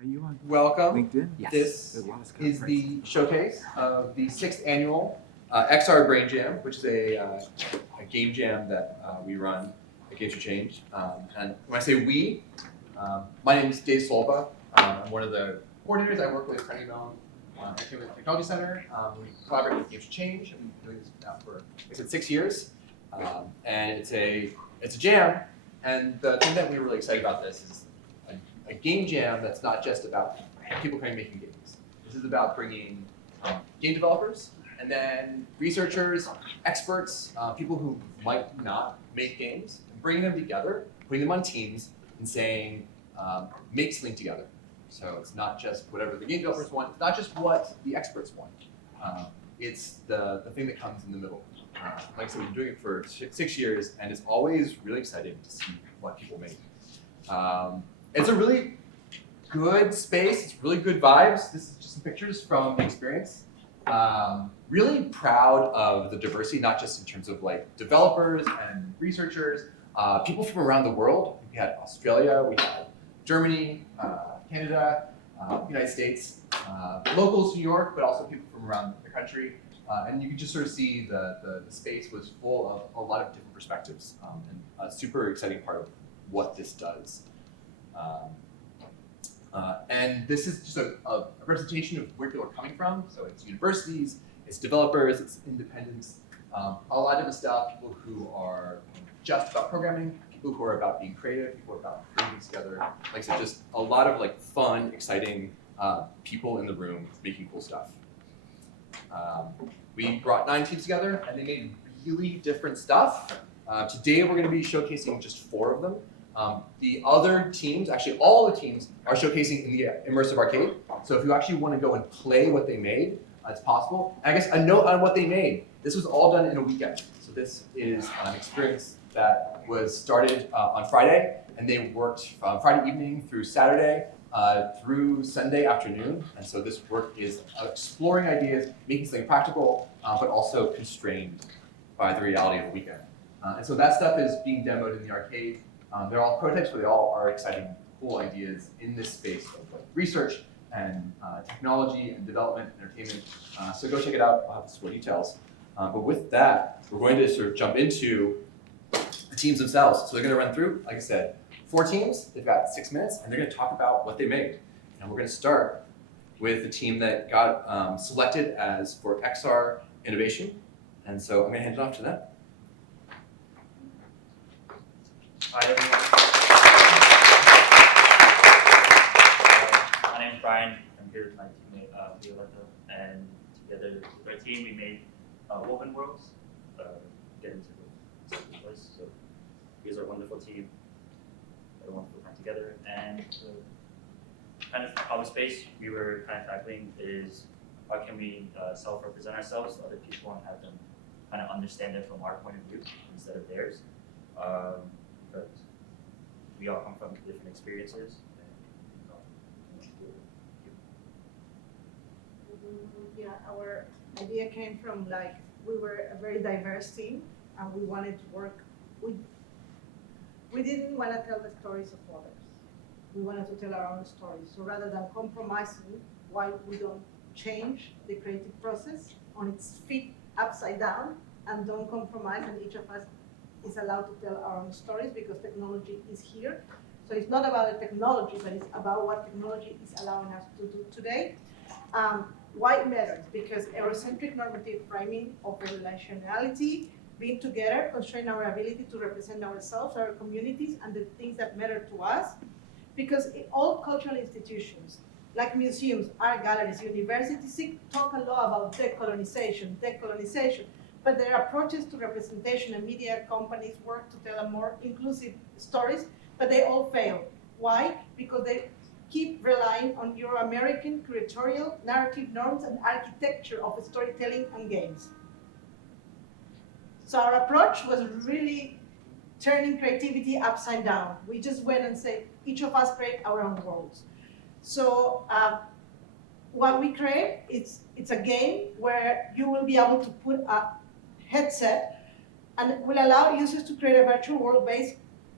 Are you on Welcome. LinkedIn? Yes. This is the showcase of the 6th annual XR Brain Jam, which is a game jam that we run at Games for Change. And when I say we, my name is Dave Solba. I'm one of the coordinators. I work with Carnegie Mellon Entertainment Technology Center. We collaborate with Games for Change. I've been doing this now for, like I said, 6 years. And it's a jam. And the thing that we were really excited about this is a game jam that's not just about people coming making games. This is about bringing game developers and then researchers, experts, people who might not make games, and bringing them together, putting them on teams, and saying, make something together. So it's not just whatever the game developers want, it's not just what the experts want. It's the thing that comes in the middle. Like I said, we've been doing it for 6 years, and it's always really exciting to see what people make. It's a really good space. It's really good vibes. This is just some pictures from the experience. Really proud of the diversity, not just in terms of like developers and researchers, people from around the world. We had Australia, we had Germany, Canada, United States, locals, New York, but also people from around the country. And you could just sort of see the space was full of a lot of different perspectives, and a super exciting part of what this does. And this is just a representation of where people are coming from. So it's universities, it's developers, it's independents, a lot of different stuff, people who are just about programming, people who are about being creative, people who are about putting things together. Like I said, just a lot of like fun, exciting people in the room making cool stuff. We brought 9 teams together and they made really different stuff. Today we're going to be showcasing just 4 of them. The other teams, actually all the teams, are showcasing in the immersive arcade. So if you actually want to go and play what they made, it's possible. And I guess a note on what they made. This was all done in a weekend. So this is an experience that was started on Friday, and they worked from Friday evening through Saturday through Sunday afternoon. And so this work is exploring ideas, making something practical, but also constrained by the reality of a weekend. And so that stuff is being demoed in the arcade. They're all prototypes, but they all are exciting, cool ideas in this space of like research and technology and development and entertainment. So go check it out. I'll have some more details. But with that, we're going to sort of jump into the teams themselves. So they're going to run through, like I said, 4 teams. They've got 6 minutes, and they're going to talk about what they made. And we're going to start with the team that got selected as for XR Innovation. And so I'm going to hand it off to them. Hi everyone. My name is Brian. I'm here with my teammate Violetta, and together with our team we made Woven Worlds. Get into the place. So here's our wonderful team. Got a wonderful time together, and kind of our space we were kind of tackling is how can we self-represent ourselves to other people and have them kind of understand it from our point of view instead of theirs. Because we all come from different experiences. Yeah, our idea came from like we were a very diverse team, and we wanted to work. We didn't want to tell the stories of others. We wanted to tell our own stories. So rather than compromising, why we don't change the creative process on its feet upside down and don't compromise, and each of us is allowed to tell our own stories because technology is here. So it's not about the technology, but it's about what technology is allowing us to do today. Why it matters? Because Eurocentric normative framing of relationality, being together, constrain our ability to represent ourselves, our communities, and the things that matter to us. Because all cultural institutions, like museums, art galleries, universities, talk a lot about decolonization, but their approaches to representation and media companies work to tell a more inclusive stories, but they all fail. Why? Because they keep relying on Euro-American curatorial narrative norms and architecture of storytelling and games. So our approach was really turning creativity upside down. We just went and said, each of us create our own worlds. So what we create, it's a game where you will be able to put a headset and it will allow users to create a virtual world based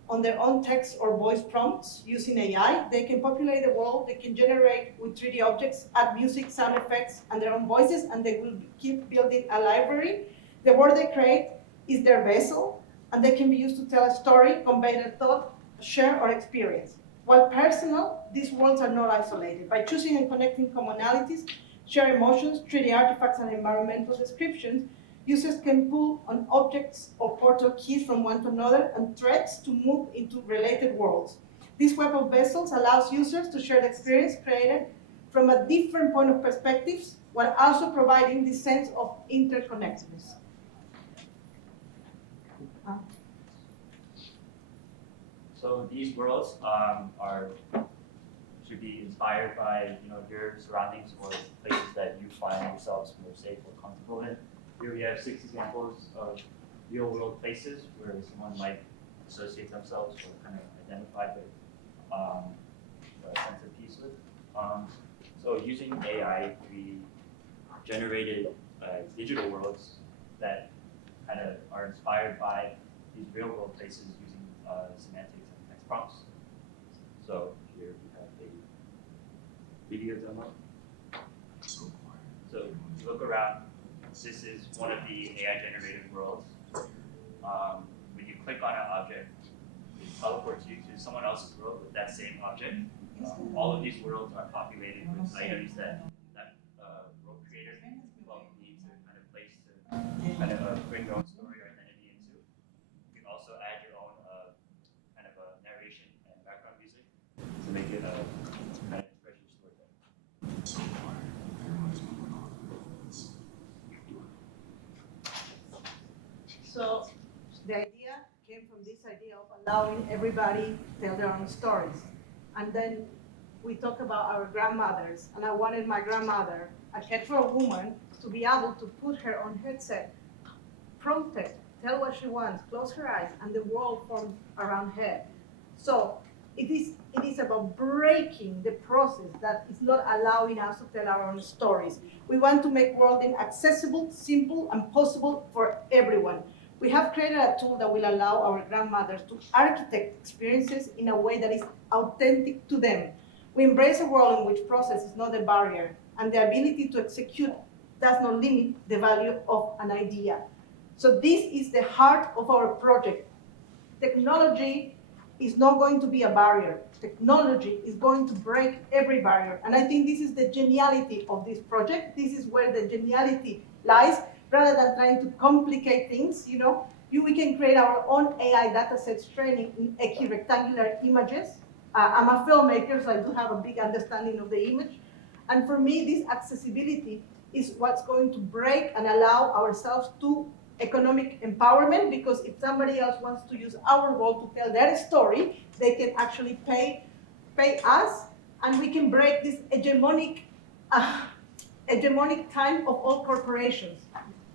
on their own text or voice prompts using AI. They can populate the world, they can generate with 3D objects, add music, sound effects, and their own voices, and they will keep building a library. The world they create is their vessel, and they can be used to tell a story, convey a thought, share, or experience. While personal, these worlds are not isolated. By choosing and connecting commonalities, share emotions, 3D artifacts, and environmental descriptions, users can pull on objects or portal keys from one to another and threads to move into related worlds. This web of vessels allows users to share the experience created from a different point of perspectives, while also providing this sense of interconnectedness. So these worlds should be inspired by your surroundings or places that you find yourselves more safe or comfortable in. Here we have 6 examples of real world places where someone might associate themselves or kind of identify with a sense of peace with. So using AI, we generated digital worlds that kind of are inspired by these real world places using semantics and text prompts. So here we have a video demo. So if you look around, this is one of the AI-generated worlds. When you click on an object, it teleports you to someone else's world with that same object. All of these worlds are populated with items that world creator need to kind of place to kind of bring your own story or identity into. You can also add your own kind of a narration and background music to make it a kind of expression storytelling. So the idea came from this idea of allowing everybody to tell their own stories. And then we talk about our grandmothers, and I wanted my grandmother, a hetero woman, to be able to put her on headset, prompt it, tell what she wants, close her eyes, and the world forms around her. So it is about breaking the process that is not allowing us to tell our own stories. We want to make worlding accessible, simple, and possible for everyone. We have created a tool that will allow our grandmothers to architect experiences in a way that is authentic to them. We embrace a world in which process is not a barrier, and the ability to execute does not limit the value of an idea. So this is the heart of our project. Technology is not going to be a barrier. Technology is going to break every barrier. And I think this is the geniality of this project. This is where the geniality lies. Rather than trying to complicate things, we can create our own AI datasets training in equirectangular images. I'm a filmmaker, so I do have a big understanding of the image. And for me, this accessibility is what's going to break and allow ourselves to economic empowerment, because if somebody else wants to use our world to tell their story, they can actually pay us, and we can break this hegemonic time of all corporations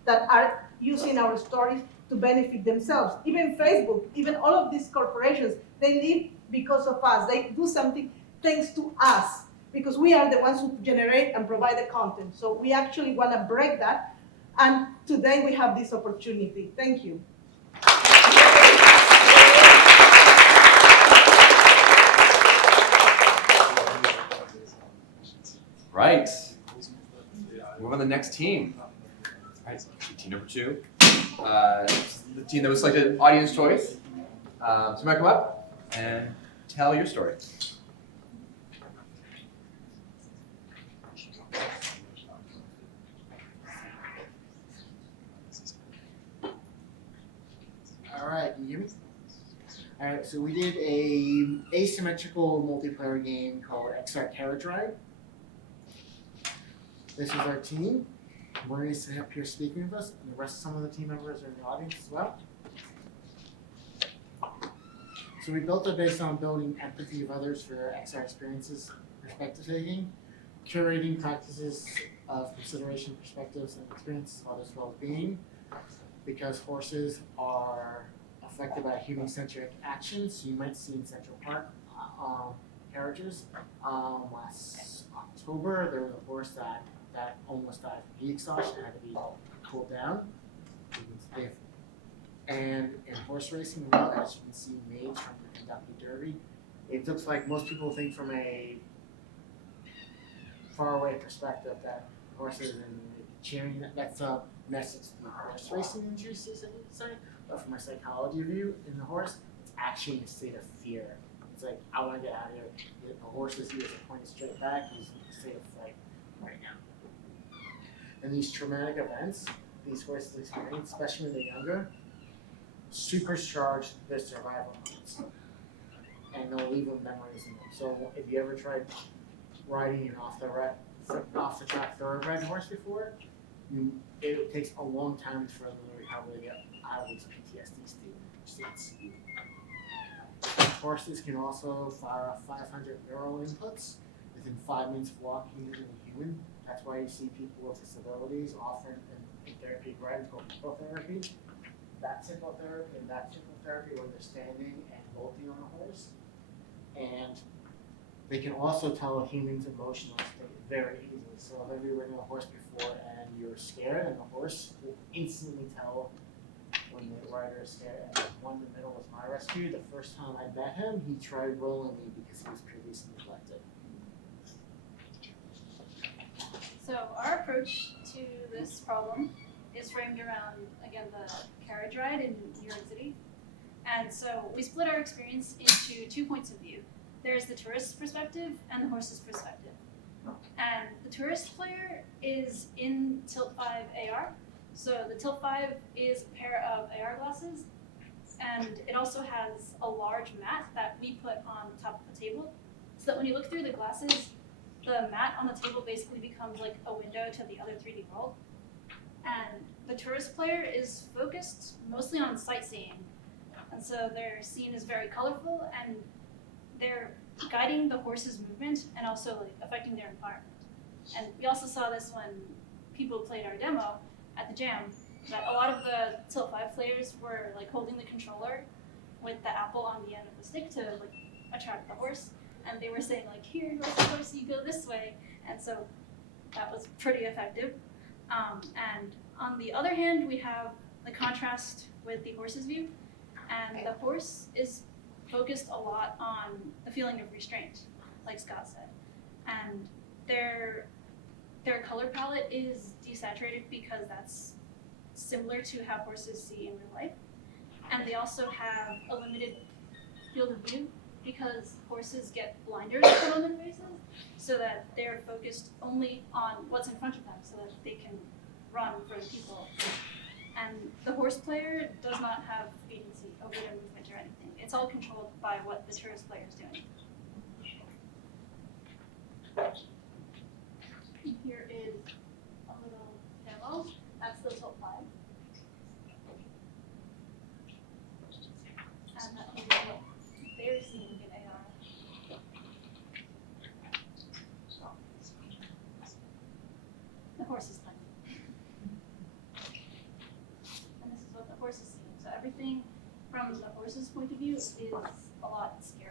that are using our stories to benefit themselves. Even Facebook, even all of these corporations, they live because of us. They do something thanks to us, because we are the ones who generate and provide the content. So we actually want to break that. And today we have this opportunity. Thank you. Right. Move on to the next team. All right, team number 2. The team that was selected audience choice. So you might come up and tell your story. All right, can you hear me? All right, so we did a asymmetrical multiplayer game called XR Carriage Ride. This is our team. Maurice is up here speaking with us, and the rest of some of the team members are in the audience as well. So we built it based on building empathy of others for XR experiences, perspective taking, curating practices of consideration, perspectives, and experiences of others' well-being, because horses are affected by human-centric actions. You might see in Central Park carriages. Last October, there was a horse that almost died from heat exhaustion and had to be cooled down. And in horse racing, well, as you can see, made from the Kentucky Derby, it looks like most people think from a faraway perspective that horses and cheering, that's a message to the horse racing industry, but from a psychology view, in the horse, it's actually in a state of fear. It's like, I want to get out of here. The horse's ears are pointed straight back. He's in a state of flight right now. And these traumatic events these horses experience, especially when they're younger, supercharge their survival modes. And they'll leave them memories in them. So if you ever tried riding an off the track thoroughbred horse before, it takes a long time for them to recover to get out of these PTSD states. Horses can also fire off 500 neural inputs within 5 minutes of walking into a human. That's why you see people with disabilities often in therapy riding called therapy. That simple therapy and that simple therapy where they're standing and bolting on a horse. And they can also tell a human's emotional state very easily. So if you've ridden a horse before and you're scared, and the horse will instantly tell when the rider is scared. And the one in the middle was my rescue. The first time I met him, he tried rolling me because he was previously neglected. So our approach to this problem is framed around, again, the carriage ride in New York City. And so we split our experience into 2 points of view. There's the tourist's perspective and the horse's perspective. And the tourist player is in Tilt 5 AR. So the Tilt 5 is a pair of AR glasses, and it also has a large mat that we put on top of the table, so that when you look through the glasses, the mat on the table basically becomes like a window to the other 3D world. And the tourist player is focused mostly on sightseeing. And so their scene is very colorful, and they're guiding the horse's movement and also like affecting their environment. And we also saw this when people played our demo at the jam, that a lot of the Tilt 5 players were like holding the controller with the apple on the end of the stick to like attract the horse. And they were saying like, here goes the horse, you go this way. And so that was pretty effective. And on the other hand, we have the contrast with the horse's view. And the horse is focused a lot on the feeling of restraint, like Scott said. And their color palette is desaturated because that's similar to how horses see in real life. And they also have a limited field of view because horses get blinders put on their faces so that they're focused only on what's in front of them so that they can run for the people. And the horse player does not have agency over their movement or anything. It's all controlled by what the tourist player is doing. Here is a little demo. That's the Tilt 5. And that is what they're seeing in AR. The horse is playing. And this is what the horse is seeing. So everything from the horse's point of view is a lot scarier.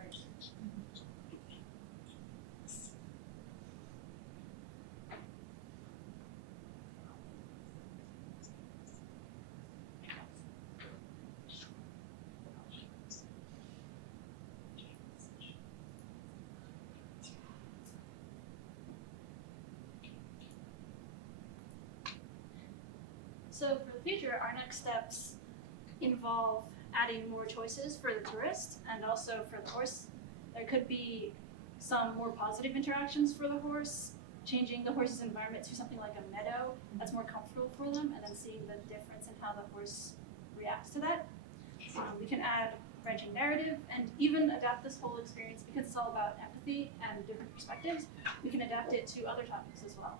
So for the future, our next steps involve adding more choices for the tourist and also for the horse. There could be some more positive interactions for the horse, changing the horse's environment to something like a meadow that's more comfortable for them, and then seeing the difference in how the horse reacts to that. We can add branching narrative and even adapt this whole experience, because it's all about empathy and different perspectives. We can adapt it to other topics as well.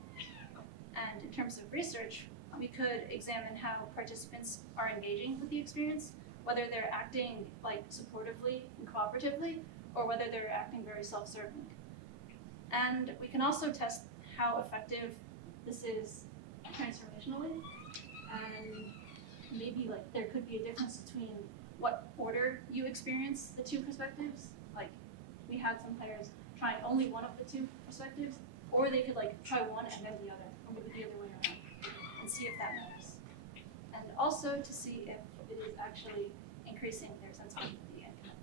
And in terms of research, we could examine how participants are engaging with the experience, whether they're acting like supportively and cooperatively, or whether they're acting very self-serving. And we can also test how effective this is transformationally, and maybe like there could be a difference between what order you experience the two perspectives. Like we had some players trying only one of the two perspectives, or they could like try one and then the other, or maybe the other way around, and see if that matters. And also to see if it is actually increasing their sense of empathy and commitment.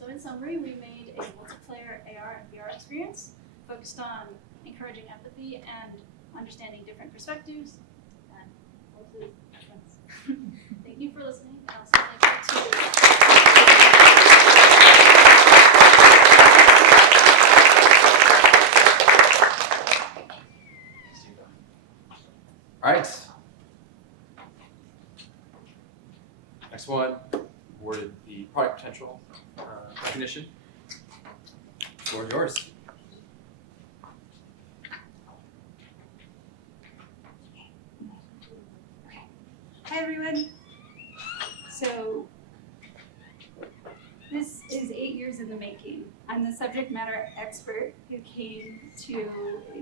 So in summary, we made a multiplayer AR and VR experience focused on encouraging empathy and understanding different perspectives and hopefully difference. Thank you for listening. And I'll send it back to All right. Next one, awarded the product potential recognition. Floor is yours. Hi everyone. So this is 8 years in the making. I'm the subject matter expert who came to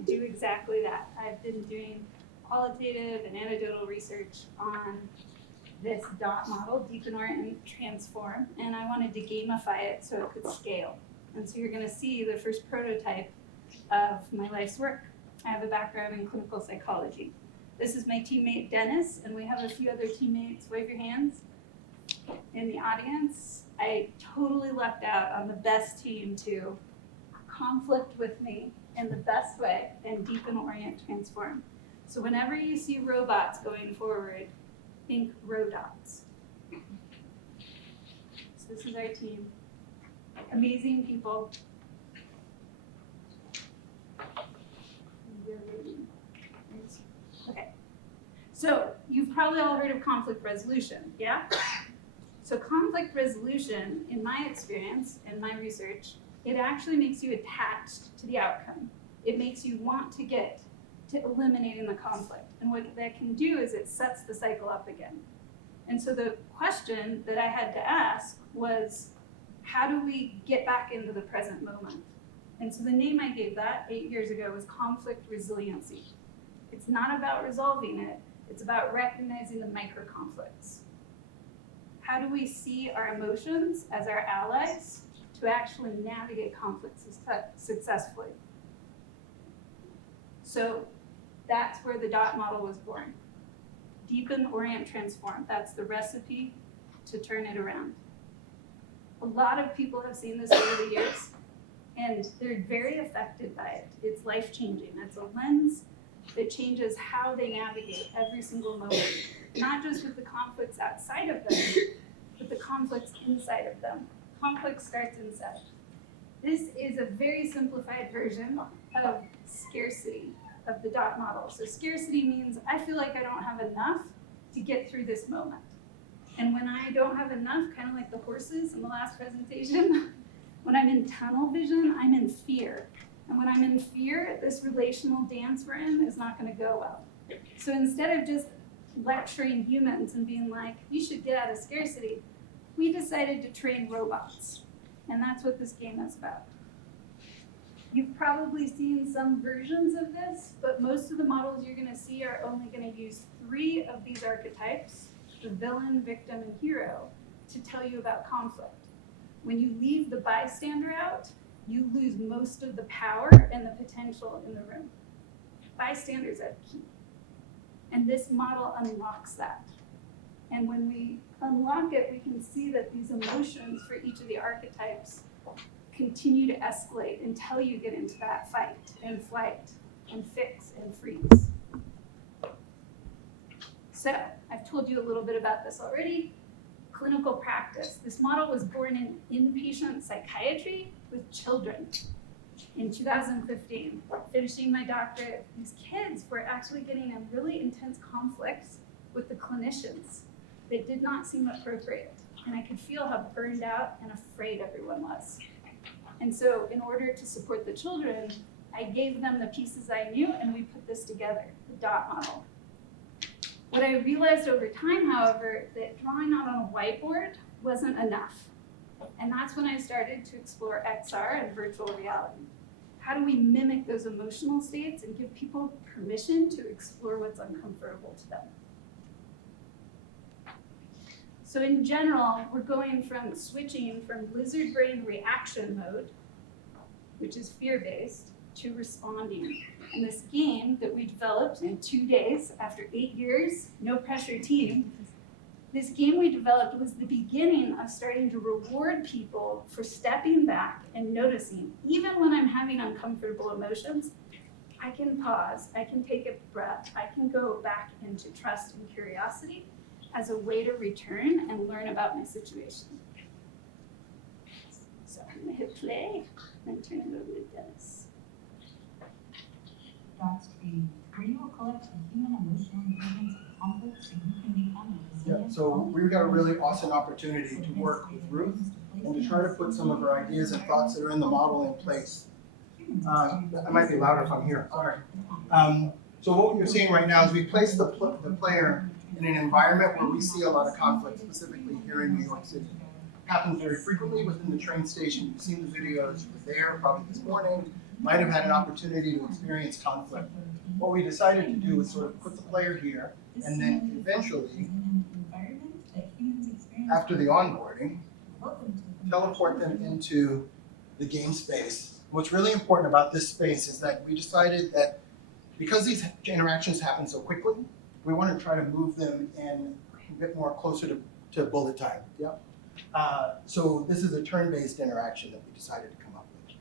do exactly that. I've been doing qualitative and anecdotal research on this DOT model, Deepen, Orient, Transform, and I wanted to gamify it so it could scale. And so you're going to see the first prototype of my life's work. I have a background in clinical psychology. This is my teammate Dennis, and we have a few other teammates. Wave your hands in the audience. I totally lucked out on the best team to conflict with me in the best way and deepen, orient, transform. So whenever you see robots going forward, think rodots. So this is our team. Amazing people. Okay. So you've probably all heard of conflict resolution, yeah? So conflict resolution, in my experience and my research, it actually makes you attached to the outcome. It makes you want to get to eliminating the conflict. And what that can do is it sets the cycle up again. And so the question that I had to ask was, how do we get back into the present moment? And so the name I gave that 8 years ago was conflict resiliency. It's not about resolving it, it's about recognizing the micro conflicts. How do we see our emotions as our allies to actually navigate conflicts successfully? So that's where the DOT model was born. Deepen, orient, transform. That's the recipe to turn it around. A lot of people have seen this over the years, and they're very affected by it. It's life-changing. It's a lens that changes how they navigate every single moment, not just with the conflicts outside of them, but the conflicts inside of them. Conflict starts inside. This is a very simplified version of scarcity of the DOT model. So scarcity means I feel like I don't have enough to get through this moment. And when I don't have enough, kind of like the horses in the last presentation, when I'm in tunnel vision, I'm in fear. And when I'm in fear, this relational dance we're in is not going to go well. So instead of just lecturing humans and being like, you should get out of scarcity, we decided to train robots. And that's what this game is about. You've probably seen some versions of this, but most of the models you're going to see are only going to use 3 of these archetypes, the villain, victim, and hero, to tell you about conflict. When you leave the bystander out, you lose most of the power and the potential in the room. Bystanders are key. And this model unlocks that. And when we unlock it, we can see that these emotions for each of the archetypes continue to escalate until you get into that fight and flight and fix and freeze. So I've told you a little bit about this already. Clinical practice. This model was born in inpatient psychiatry with children in 2015. Finishing my doctorate, these kids were actually getting in really intense conflicts with the clinicians that did not seem appropriate. And I could feel how burned out and afraid everyone was. And so in order to support the children, I gave them the pieces I knew and we put this together, the DOT model. What I realized over time, however, that drawing out on a whiteboard wasn't enough. And that's when I started to explore XR and virtual reality. How do we mimic those emotional states and give people permission to explore what's uncomfortable to them? So in general, we're going switching from lizard brain reaction mode, which is fear-based, to responding. And this game that we developed in 2 days after 8 years, no pressure team, this game we developed was the beginning of starting to reward people for stepping back and noticing. Even when I'm having uncomfortable emotions, I can pause, I can take a breath, I can go back into trust and curiosity as a way to return and learn about my situation. So I'm gonna hit play and turn it over to Dennis. Where you will collect the human emotional intelligence of conflict so you can become a Yeah, resilient. so we've got a really awesome opportunity to work with Ruth and to try to put some of her ideas and thoughts that are in the model in place. I might be louder if I'm here, sorry. So what you're seeing right now is we place the player in an environment where we see a lot of conflict, specifically here in New York City. Happens very frequently within the train station. You've seen the videos, you were there probably this morning, might have had an opportunity to experience conflict. What we decided to do was sort of put the player here, and then eventually, after the onboarding, teleport them into the game space. What's really important about this space is that we decided that because these interactions happen so quickly, we want to try to move them in a bit more closer to bullet time. Yep. So this is a turn-based interaction that we decided to come up with.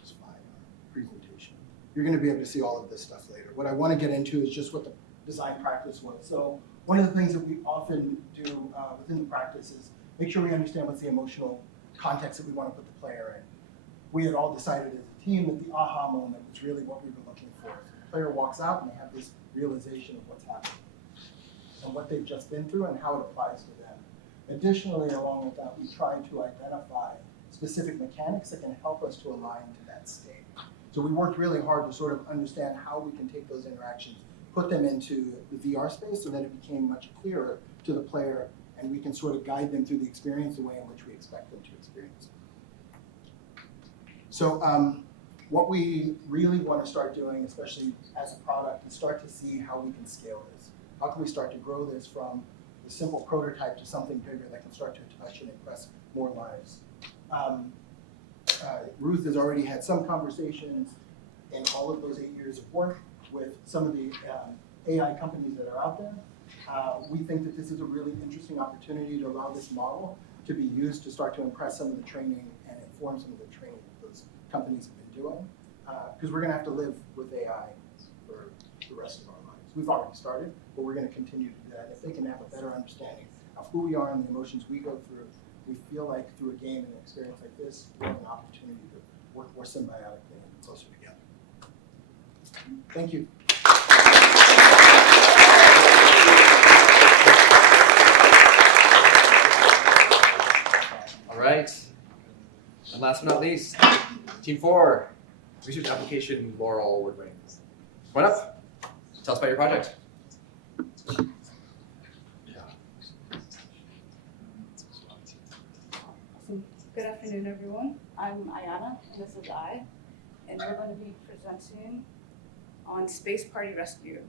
It's fine, our presentation. You're going to be able to see all of this stuff later. What I want to get into is just what the design practice was. So one of the things that we often do within the practice is make sure we understand what's the emotional context that we want to put the player in. We had all decided as a team that the aha moment was really what we were looking for. So the player walks out and they have this realization of what's happening and what they've just been through and how it applies to them. Additionally, along with that, we try to identify specific mechanics that can help us to align to that state. So we worked really hard to sort of understand how we can take those interactions, put them into the VR space so that it became much clearer to the player and we can sort of guide them through the experience the way in which we expect them to experience. So what we really want to start doing, especially as a product, is start to see how we can scale this. How can we start to grow this from the simple prototype to something bigger that can start to touch and impress more lives. Ruth has already had some conversations in all of those 8 years of work with some of the AI companies that are out there. We think that this is a really interesting opportunity to allow this model to be used to start to impress some of the training and inform some of the training that those companies have been doing. Because we're going to have to live with AI for the rest of our lives. We've already started, but we're going to continue to do that. If they can have a better understanding of who we are and the emotions we go through, we feel like through a game and an experience like this, we have an opportunity to work more symbiotically and closer together. Thank you. All right. And last but not least, Team 4, Research Application Laurel Woodring. Come on up. Tell us about your project. Good afternoon, everyone. I'm Ayana, and this is I, and we're going to be presenting on Space Party Rescue,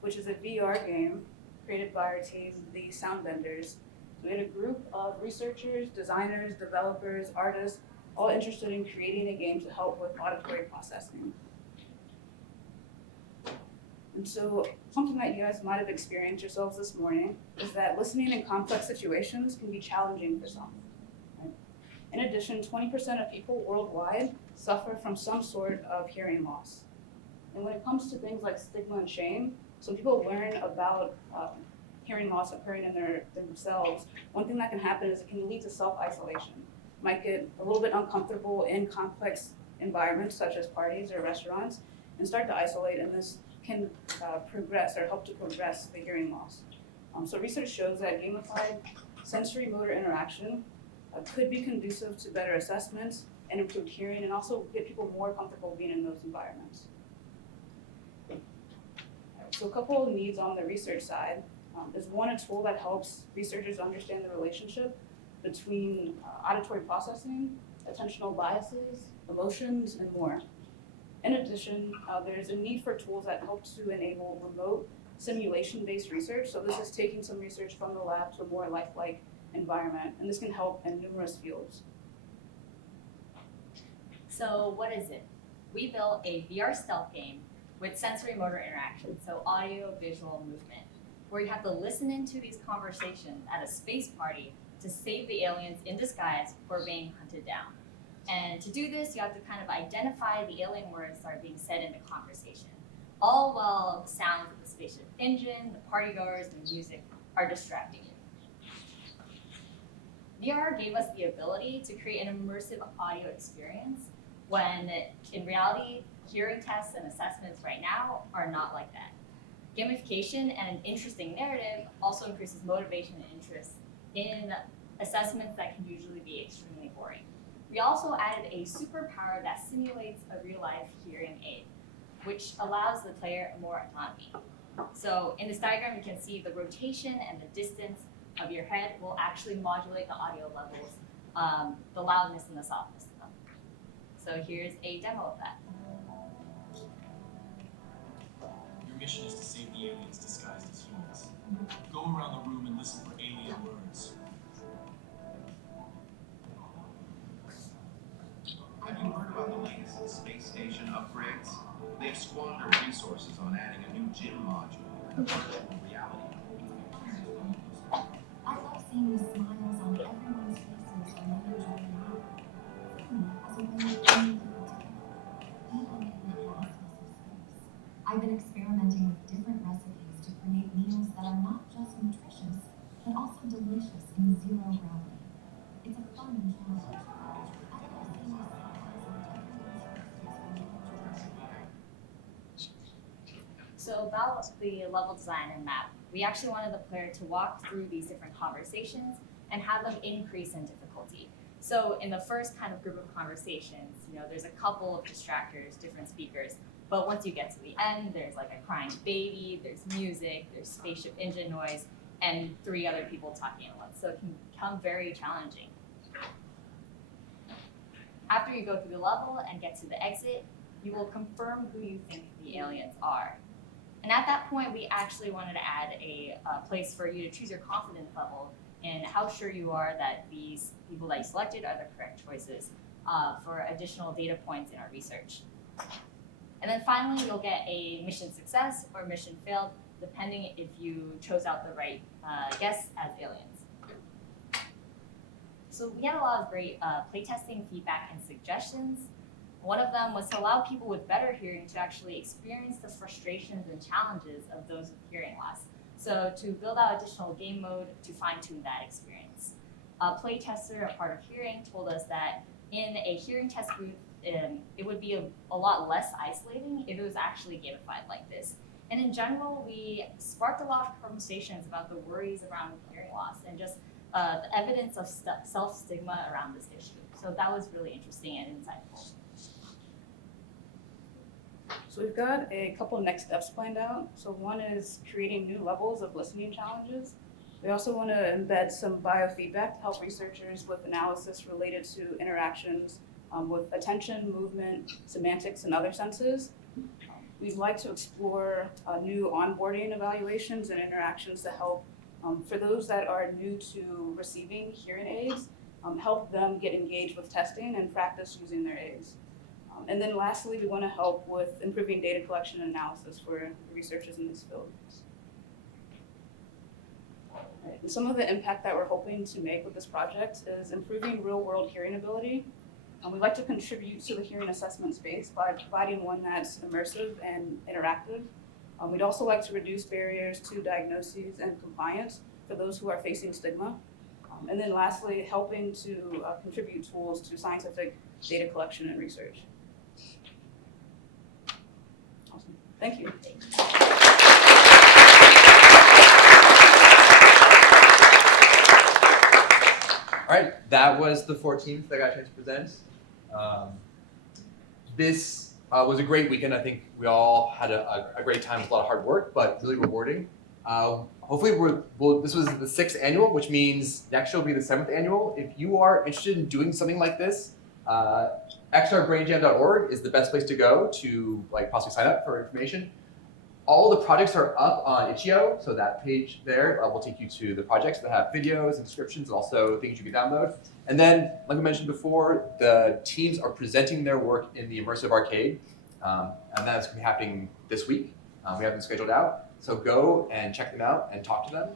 which is a VR game created by our team, the Soundbenders. We had a group of researchers, designers, developers, artists, all interested in creating a game to help with auditory processing. And so something that you guys might have experienced yourselves this morning is that listening in complex situations can be challenging for some. Right? In addition, 20% of people worldwide suffer from some sort of hearing loss. And when it comes to things like stigma and shame, so people learn about hearing loss occurring in themselves, one thing that can happen is it can lead to self-isolation. Might get a little bit uncomfortable in complex environments such as parties or restaurants and start to isolate, and this can progress or help to progress the hearing loss. So research shows that gamified sensory motor interaction could be conducive to better assessments and improved hearing, and also get people more comfortable being in those environments. So a couple of needs on the research side is one, a tool that helps researchers understand the relationship between auditory processing, attentional biases, emotions, and more. In addition, there's a need for tools that help to enable remote simulation-based research. So this is taking some research from the lab to a more lifelike environment, and this can help in numerous fields. So what is it? we built a VR stealth game with sensory motor interaction, so audio, visual, movement, where you have to listen into these conversations at a space party to save the aliens in disguise who are being hunted down. And to do this, you have to kind of identify the alien words that are being said in the conversation, all while the sounds of the spaceship engine, the partygoers, and the music are distracting you. VR gave us the ability to create an immersive audio experience when, in reality, hearing tests and assessments right now are not like that. Gamification and an interesting narrative also increases motivation and interest in assessments that can usually be extremely boring. We also added a superpower that simulates a real-life hearing aid, which allows the player more autonomy. So in this diagram, you can see the rotation and the distance of your head will actually modulate the audio levels, the loudness and the softness of them. So here's a demo of that. Your mission is to save the aliens disguised as humans. Go around the room and listen for alien words. Have you heard about the latest space station upgrades? They've squandered resources on adding a new gym module and a virtual reality. I love seeing the smiles on everyone's faces when they enjoy an hour. Food has a way of bringing people together, even in the vastness of space. I've been experimenting with different recipes to create meals that are not just nutritious, but also delicious in zero gravity. It's a fun challenge. I love seeing the smiles on everyone's faces when they enjoy an hour. So about the level design and map, we actually wanted the player to walk through these different conversations and have them increase in difficulty. So in the first kind of group of conversations, there's a couple of distractors, different speakers, but once you get to the end, there's like a crying baby, there's music, there's spaceship engine noise, and 3 other people talking at once. So it can become very challenging. After you go through the level and get to the exit, you will confirm who you think the aliens are. And at that point, we actually wanted to add a place for you to choose your confidence level and how sure you are that these people that you selected are the correct choices for additional data points in our research. And then finally, you'll get a mission success or mission failed, depending if you chose out the right guests as aliens. So we had a lot of great playtesting feedback and suggestions. One of them was to allow people with better hearing to actually experience the frustrations and challenges of those with hearing loss. So to build out additional game mode to fine-tune that experience. A playtester, a part of hearing, told us that in a hearing test booth, it would be a lot less isolating if it was actually gamified like this. And in general, we sparked a lot of conversations about the worries around hearing loss and just the evidence of self-stigma around this issue. So that was really interesting and insightful. So we've got a couple next steps planned out. So one is creating new levels of listening challenges. We also want to embed some biofeedback to help researchers with analysis related to interactions with attention, movement, semantics, and other senses. We'd like to explore new onboarding evaluations and interactions to help, for those that are new to receiving hearing aids, help them get engaged with testing and practice using their aids. And then lastly, we want to help with improving data collection and analysis for researchers in this field. Right. And some of the impact that we're hoping to make with this project is improving real-world hearing ability. We'd like to contribute to the hearing assessment space by providing one that's immersive and interactive. We'd also like to reduce barriers to diagnoses and compliance for those who are facing stigma. And then lastly, helping to contribute tools to scientific data collection and research. Awesome. Thank you. All right, that was the 4 teams that got a chance to present. This was a great weekend. I think we all had a great time with a lot of hard work, but really rewarding. Hopefully, this was the 6th annual, which means next year will be the 7th annual. If you are interested in doing something like this, xrbrainjam.org is the best place to go to possibly sign up for information. All the projects are up on Itch.io, so that page there will take you to the projects that have videos and descriptions and also things you can download. And then, like I mentioned before, the teams are presenting their work in the Immersive Arcade, and that's going to be happening this week. We have them scheduled out, so go and check them out and talk to them.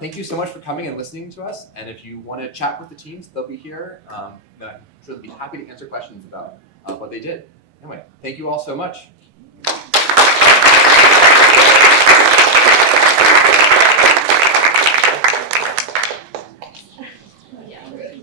Thank you so much for coming and listening to us, and if you want to chat with the teams, they'll be here. I'm sure they'll be happy to answer questions about what they did. Anyway, thank you all so much. Yeah.